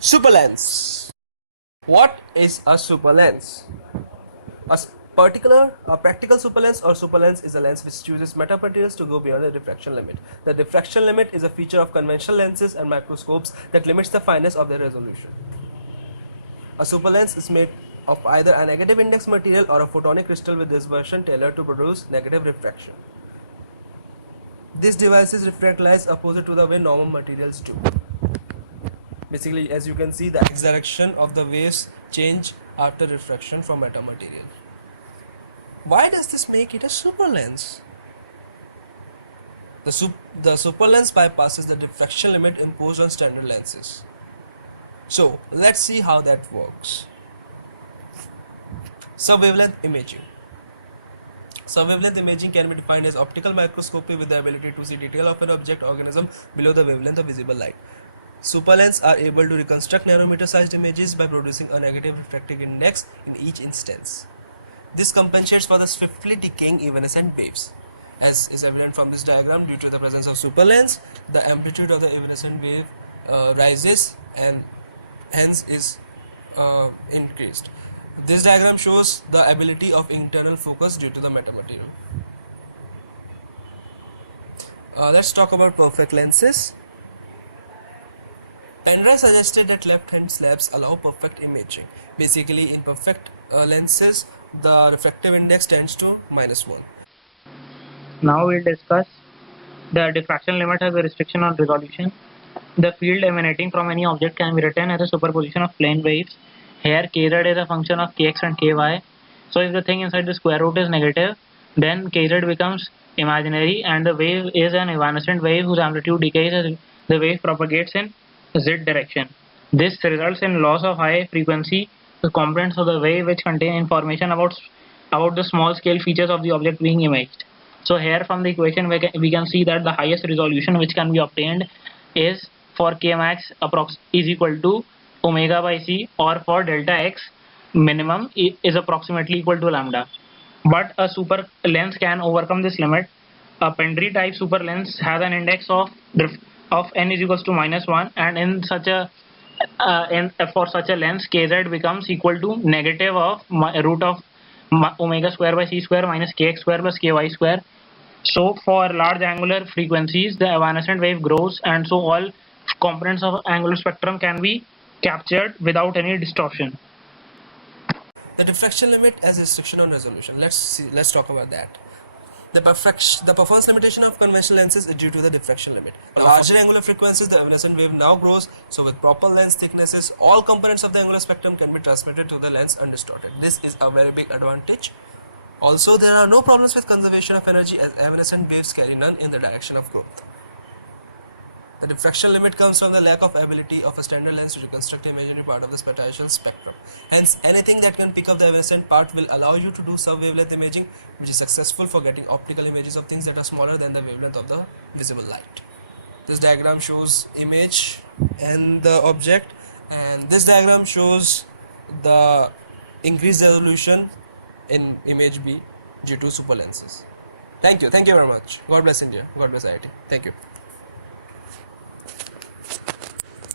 Superlens. What is a superlens? A practical superlens or superlens is a lens which chooses metamaterials to go beyond the diffraction limit. The diffraction limit is a feature of conventional lenses and microscopes that limits the fineness of their resolution. A superlens is made of either a negative index material or a photonic crystal with dispersion tailored to produce negative refraction. These devices refract light opposite to the way normal materials do. Basically, as you can see, the x direction of the waves change after refraction from metamaterial. Why does this make it a superlens? The superlens bypasses the diffraction limit imposed on standard lenses. So let's see how that works. Subwavelength imaging. Subwavelength imaging can be defined as optical microscopy with the ability to see detail of an object organism below the wavelength of visible light. Superlens are able to reconstruct nanometer-sized images by producing a negative refractive index in each instance. This compensates for the swiftly decaying evanescent waves. As is evident from this diagram, due to the presence of superlens, the amplitude of the evanescent wave rises and hence is increased. This diagram shows the ability of internal focus due to the metamaterial. Let's talk about perfect lenses. Penrose suggested that left-hand slabs allow perfect imaging. Basically, in perfect lenses, the refractive index tends to -1. Now we'll discuss the diffraction limit has a restriction on resolution. The field emanating from any object can be written as a superposition of plane waves. Here kz is a function of kx and ky. So if the thing inside the square root is negative, then kz becomes imaginary and the wave is an evanescent wave whose amplitude decays as the wave propagates in z direction. This results in loss of high frequency components of the wave which contain information about the small scale features of the object being imaged. So here from the equation we can see that the highest resolution which can be obtained is for k max is equal to omega by c, or for delta x minimum is approximately equal to lambda. But a super lens can overcome this limit. A Pendry type super lens has an index of n is equals to -1, and in such a for such a lens kz becomes equal to negative of root of omega square by c square minus kx square plus ky square. So for large angular frequencies the evanescent wave grows, and so all components of angular spectrum can be captured without any distortion. The diffraction limit as restriction on resolution. Let's talk about that. The performance limitation of conventional lenses is due to the diffraction limit. For larger angular frequencies, the evanescent wave now grows, so with proper lens thicknesses, all components of the angular spectrum can be transmitted to the lens undistorted. This is a very big advantage. Also, there are no problems with conservation of energy as evanescent waves carry none in the direction of growth. The diffraction limit comes from the lack of ability of a standard lens to reconstruct the imaginary part of the spatial spectrum. Hence, anything that can pick up the evanescent part will allow you to do sub-wavelength imaging, which is successful for getting optical images of things that are smaller than the wavelength of the visible light. This diagram shows image and the object, and this diagram shows the increased resolution in image B due to super lenses. Thank you very much. God bless India. God bless IIT. Thank you.